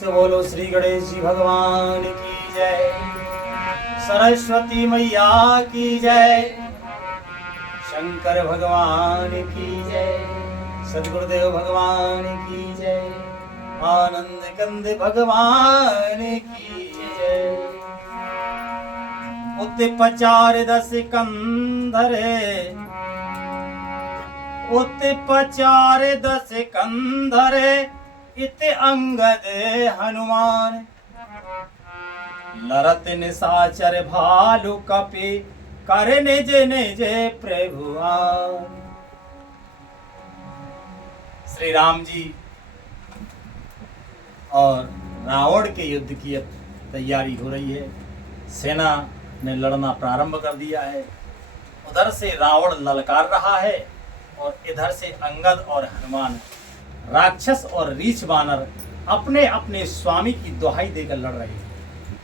तो बोलो श्री गणेश जी भगवान की जय, सरस्वती मैया की जय, शंकर भगवान की जय, सदगुरुदेव भगवान की जय, आनंद कंद भगवान की जय। उत पचार दस कंधरे, उत पचार दस कंधरे, इत अंगद हनुमान, लरत निशाचर भालु कपि, कर निज निज प्रभुआन। श्री राम जी और रावण के युद्ध की अब तैयारी हो रही है। सेना ने लड़ना प्रारंभ कर दिया है। उधर से रावण ललकार रहा है और इधर से अंगद और हनुमान, राक्षस और रीछ बानर अपने अपने स्वामी की दुहाई देकर लड़ रहे हैं।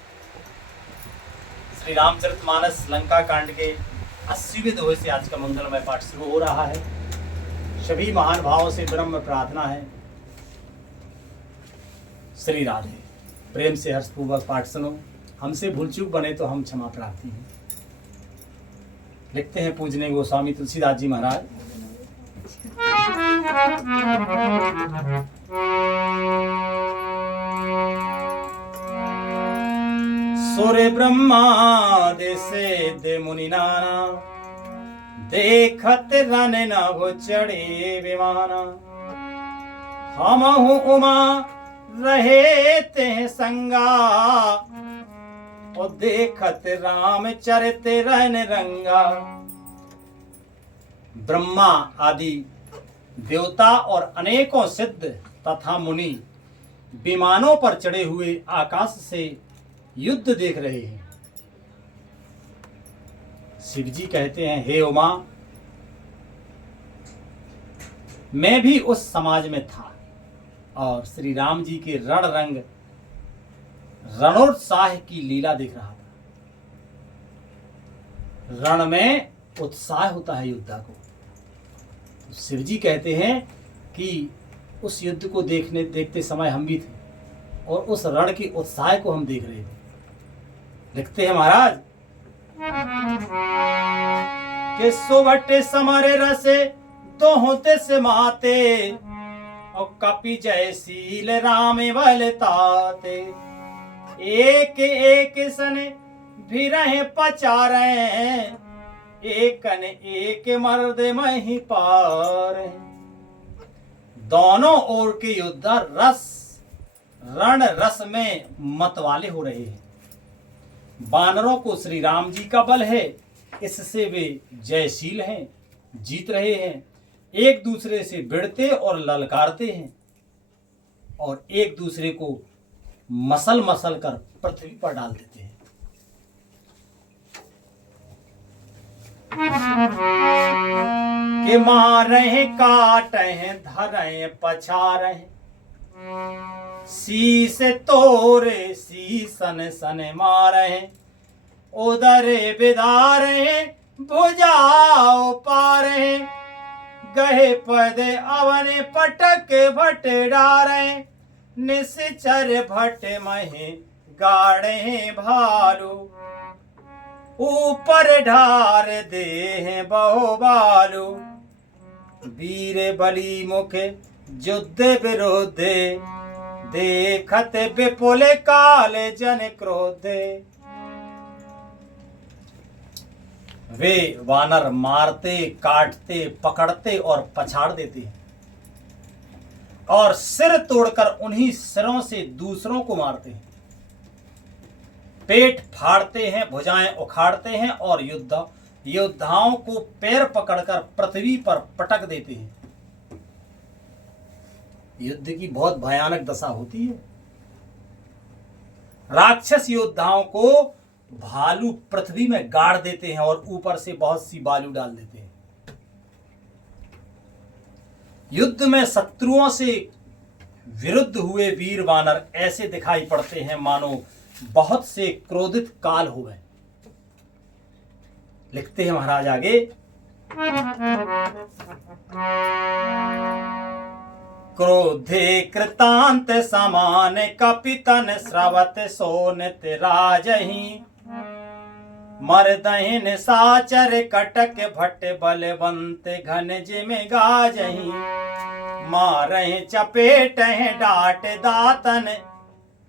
श्री रामचरितमानस लंका कांड के 80वें दोहे से आज का मंगलमय पाठ शुरू हो रहा है। सभी महान भावों से विनम्र प्रार्थना है, श्री राधे। प्रेम से हर्षपूर्वक पाठ सुनो। हमसे भूल चूक बने तो हम क्षमा प्रार्थी हैं। लिखते हैं पूजने गोस्वामी तुलसीदास जी महाराज। सूर्य ब्रह्मा से दे मुनि नाना, देखत रन नभ चढ़े विमाना। हमहु उमा रहे ते संगा, और देखत राम चरते रन रंगा। ब्रह्मा आदि देवता और अनेकों सिद्ध तथा मुनि विमानों पर चढ़े हुए आकाश से युद्ध देख रहे हैं। शिव जी कहते हैं, हे उमा, मैं भी उस समाज में था और श्री राम जी के रणरंग रणोत्साह की लीला देख रहा था। रण में उत्साह होता है योद्धा को। शिव जी कहते हैं कि उस युद्ध को देखते समय हम भी थे और उस रण के उत्साह को हम देख रहे थे। लिखते हैं महाराज कि सुबट समर रसे तो होते से माते, और कपि जयशील राम बल ताते। एक एक सन भी रहे पचारे, एकन एक मर्द मही पार। दोनों ओर के योद्धा रण रस में मतवाले हो रहे हैं। बानरों को श्री राम जी का बल है, इससे वे जयशील हैं, जीत रहे हैं। एक दूसरे से भिड़ते और ललकारते हैं और एक दूसरे को मसल मसल कर पृथ्वी पर डाल देते हैं। के मारे काटे धरे पछारे, शीस तोरे शीसन सन मारे। उदरे बिदारे भुजाओ पारे, गहे पदे अवने पटक भट डारे। निश्चर भट महे गाड़े भालू, ऊपर ढार दे बहु बालू। वीर बली मुख युद्ध विरोधे, देखत विपुल काल जन क्रोधे। वे वानर मारते, काटते, पकड़ते और पछाड़ देते हैं और सिर तोड़कर उन्हीं सिरों से दूसरों को मारते हैं। पेट फाड़ते हैं, भुजाएं उखाड़ते हैं और योद्धाओं को पैर पकड़कर पृथ्वी पर पटक देते हैं। युद्ध की बहुत भयानक दशा होती है। राक्षस योद्धाओं को भालू पृथ्वी में गाड़ देते हैं और ऊपर से बहुत सी बालू डाल देते हैं। युद्ध में शत्रुओं से विरुद्ध हुए वीर वानर ऐसे दिखाई पड़ते हैं मानो बहुत से क्रोधित काल हो गए। लिखते हैं महाराज आगे, क्रोधे कृतांत समान कपितन स्रवत सोनित राजही मरदहिन साचर कटक भट बलवंत घन जिम गाजही मारहि चपेट डाट दातन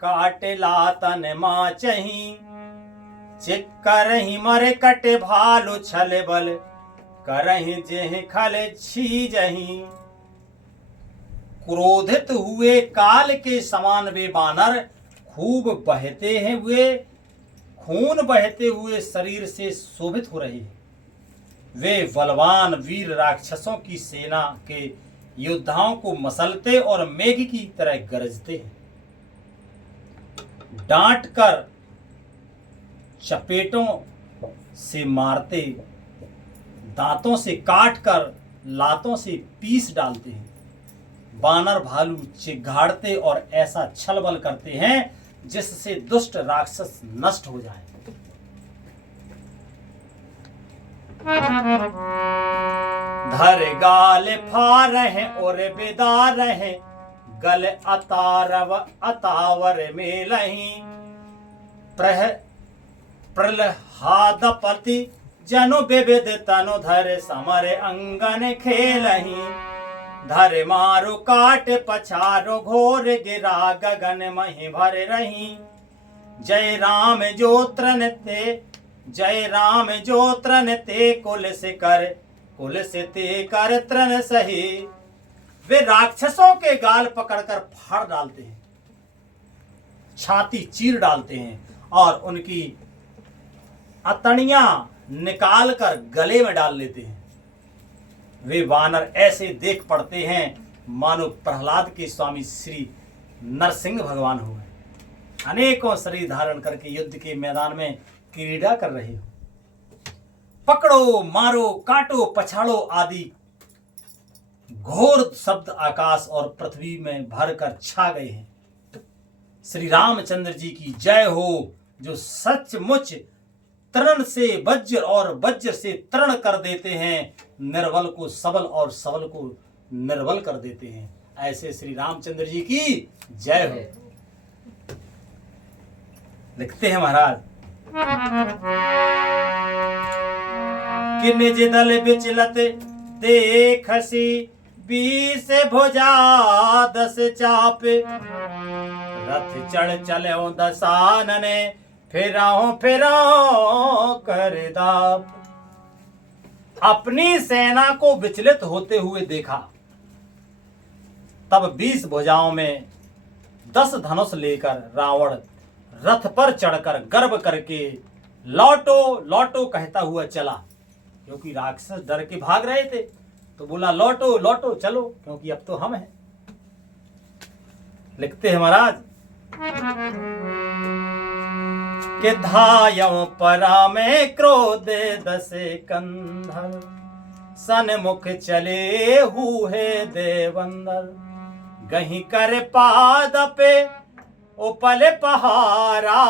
काट लातन माचही चिक करहि मर कट भालु छल बल करहि जेह खल छीजही। क्रोधित हुए काल के समान वे बानर खूब बहते हैं हुए खून बहते हुए शरीर से शोभित हो रहे हैं। वे बलवान वीर राक्षसों की सेना के योद्धाओं को मसलते और मेघ की तरह गरजते हैं। डांट कर चपेटों से मारते, दांतों से काट कर लातों से पीस डालते हैं। बानर भालू चिघाड़ते और ऐसा छल बल करते हैं जिससे दुष्ट राक्षस नष्ट हो जाए। धर गाल फार हैं और बेदार हैं गल अतावर मेलही प्रहलादपति जनु विविध तनु धर समर अंगन खेलही धर मारो काट पछारो घोर गिरा गगन मही भर रही जय राम जोत्रन ते कुल से ते कर त्रन सही। वे राक्षसों के गाल पकड़कर फाड़ डालते हैं, छाती चीर डालते हैं और उनकी अतड़ियां निकाल कर गले में डाल लेते हैं। वे वानर ऐसे देख पड़ते हैं मानो प्रहलाद के स्वामी श्री नरसिंह भगवान हो गए, अनेकों शरीर धारण करके युद्ध के मैदान में क्रीड़ा कर रहे हो। पकड़ो मारो काटो पछाड़ो आदि घोर शब्द आकाश और पृथ्वी में भरकर छा गए हैं। श्री रामचंद्र जी की जय हो, जो सचमुच तरण से वज्र और वज्र से तरण कर देते हैं, निर्बल को सबल और सबल को निर्बल कर देते हैं। ऐसे श्री रामचंद्र जी की जय हो। लिखते हैं महाराज कि निज दल विचलत देखसी 20 भुजा 10 चाप रथ चढ़ चलो दसानने फिराओ कर दाप। अपनी सेना को विचलित होते हुए देखा, तब 20 भुजाओं में 10 धनुष लेकर रावण रथ पर चढ़कर गर्व करके लौटो लौटो कहता हुआ चला, क्योंकि राक्षस डर के भाग रहे थे। तो बोला लौटो लौटो चलो, क्योंकि अब तो हम हैं। लिखते हैं महाराज कि धायों परा में क्रोध 10 कंधर सन्मुख चले हुए देवंदर गही कर पाद पे उपल पहारा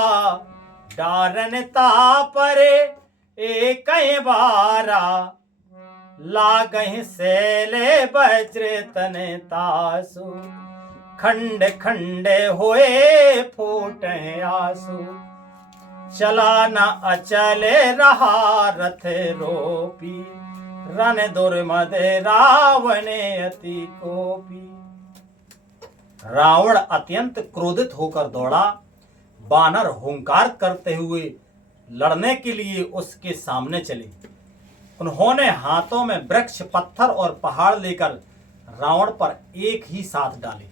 डारन तापरे एक बारा लागहि सेले वज्र तने तासु खंड खंड होए फूटे आंसू चला न अचले रहा रथ रोपी रन दुर्मद रावणे अति कोपी। रावण अत्यंत क्रोधित होकर दौड़ा। बानर हुंकार करते हुए लड़ने के लिए उसके सामने चले। उन्होंने हाथों में वृक्ष पत्थर और पहाड़ लेकर रावण पर एक ही साथ डाले।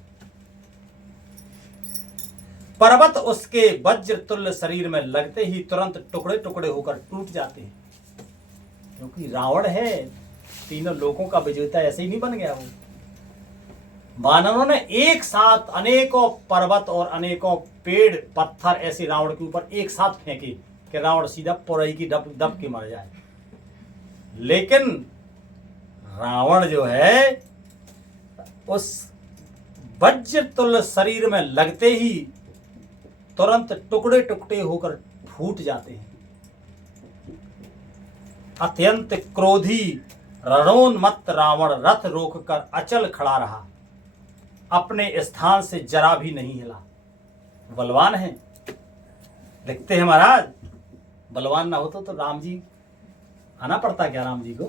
पर्वत उसके वज्र तुल्य शरीर में लगते ही तुरंत टुकड़े टुकड़े होकर टूट जाते हैं, क्योंकि रावण है, तीनों लोकों का विजेता ऐसे ही नहीं बन गया वो। वानरों ने एक साथ अनेकों पर्वत और अनेकों पेड़ पत्थर ऐसे रावण के ऊपर एक साथ फेंके कि रावण सीधा पुरई की दब के मर जाए। लेकिन रावण जो है उस वज्र तुल्य शरीर में लगते ही तुरंत टुकड़े टुकड़े होकर फूट जाते हैं। अत्यंत क्रोधी रणोन्मत्त रावण रथ रोककर अचल खड़ा रहा। अपने स्थान से जरा भी नहीं हिला। बलवान है, लिखते हैं महाराज, बलवान ना होता तो राम जी आना पड़ता क्या राम जी को?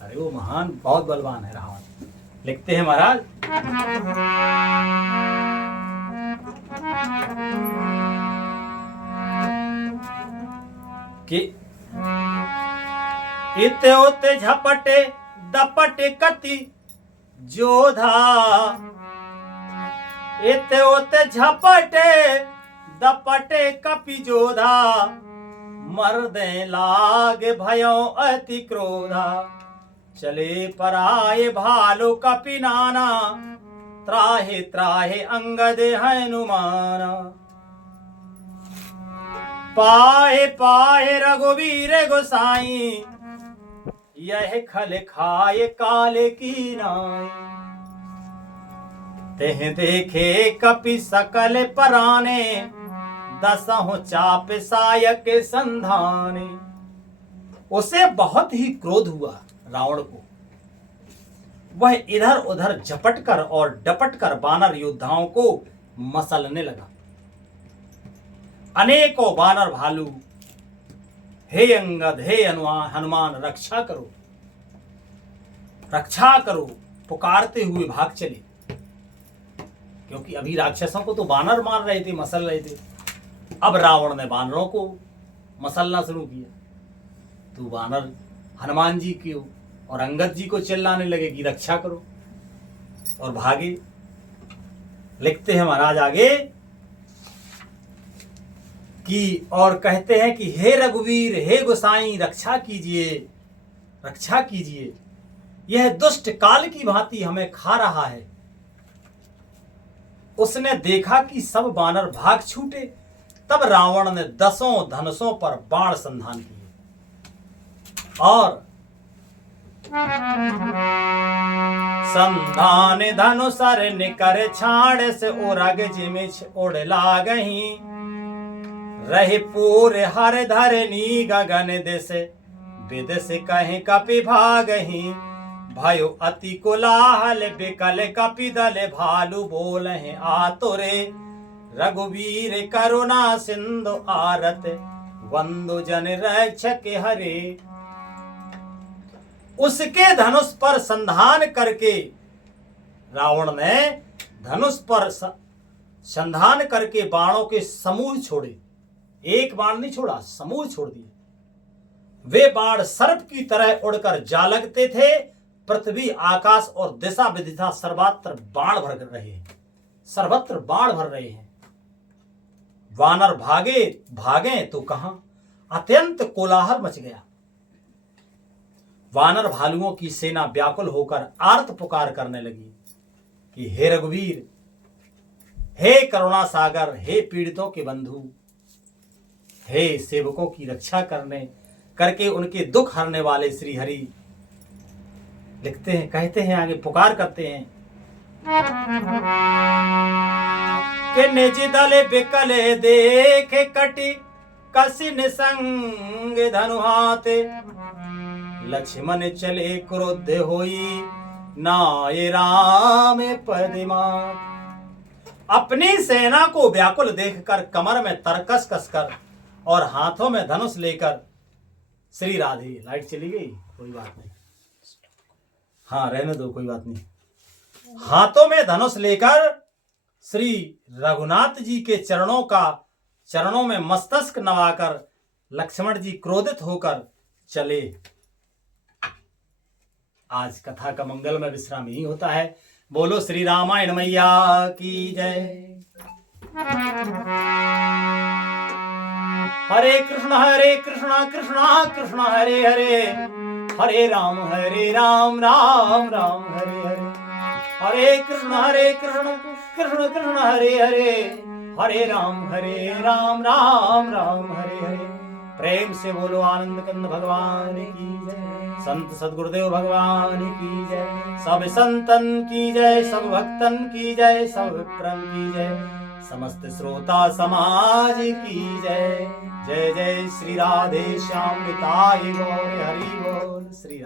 अरे वो महान बहुत बलवान है रावण। लिखते हैं महाराज, कि इते उते झपटे दपटे कति जोधा, इते उते झपटे दपटे कपि जोधा, मर्दे लागे भयो अति क्रोधा, चले पराये भालो कपि नाना, त्राहे त्राहे अंगद हनुमाना, पाए पाए रघुवीर गोसाई, यह खल खाए काले की नाई, तेह देखे कपि सकल पराने, दसहु चाप सायक संधाने। उसे बहुत ही क्रोध हुआ रावण को। वह इधर उधर झपट कर और डपट कर वानर योद्धाओं को मसलने लगा। अनेकों वानर भालू, हे अंगद, हे हनुमान, रक्षा करो, रक्षा करो, पुकारते हुए भाग चले। क्योंकि अभी राक्षसों को तो वानर मार रहे थे, मसल रहे थे। अब रावण ने वानरों को मसलना शुरू किया। तो वानर हनुमान जी की और अंगद जी को चिल्लाने लगे कि रक्षा करो, और भागे। लिखते हैं महाराज आगे कि और कहते हैं कि हे रघुवीर, हे गोसाई, रक्षा कीजिए, रक्षा कीजिए, यह दुष्ट काल की भांति हमें खा रहा है। उसने देखा कि सब वानर भाग छूटे, तब रावण ने 10 धनुषों पर बाण संधान किए और संधान धनुषर निकर छाड़ से उरग जिमिछ उड़ लागही, रहे पूरे हर धरनी गगन दिस, विदिश कहीं कपि भागही, भयो अति कोलाहल बिकल कपि दल, भालू बोलहि आतुरे, रघुवीर करुणा सिंधु आरत, बंधु जन रक्षक हरे। उसके धनुष पर संधान करके रावण ने धनुष पर संधान करके बाणों के समूह छोड़े। एक बाण नहीं छोड़ा, समूह छोड़ दिए। वे बाण सर्प की तरह उड़कर जा लगते थे। पृथ्वी, आकाश और दिशा विदिशा सर्वत्र बाण भर रहे हैं, सर्वत्र बाण भर रहे हैं। वानर भागे भागे तो कहां, अत्यंत कोलाहल मच गया। वानर भालुओं की सेना व्याकुल होकर आर्त पुकार करने लगी कि हे रघुवीर, हे करुणा सागर, हे पीड़ितों के बंधु, हे सेवकों की रक्षा करके उनके दुख हरने वाले श्री हरि। लिखते हैं, कहते हैं आगे, पुकार करते हैं कि निज दल बिकले देखे कटि, कसिन संग धनु हाथे, लक्ष्मण चले क्रोध होई, नाय राम पदिमा। अपनी सेना को व्याकुल देखकर कमर में तरकस कसकर और हाथों में धनुष लेकर श्री राधे, लाइट चली गई, कोई बात नहीं, हाँ रहने दो, कोई बात नहीं। हाथों में धनुष लेकर श्री रघुनाथ जी के चरणों में मस्तक नवाकर लक्ष्मण जी क्रोधित होकर चले। आज कथा का मंगलमय विश्राम ही होता है। बोलो श्री रामायण मैया की जय। हरे कृष्ण कृष्ण कृष्ण हरे हरे, हरे राम राम राम हरे हरे, हरे कृष्ण कृष्ण कृष्ण हरे हरे, हरे राम राम राम हरे हरे। प्रेम से बोलो आनंद कंद भगवान की जय, संत सदगुरुदेव भगवान की जय, सब संतन की जय, सब भक्तन की जय, सब विप्रन की जय, समस्त श्रोता समाज की जय। जय जय श्री राधे श्याम निताई गौर हरि बोल। श्री राम।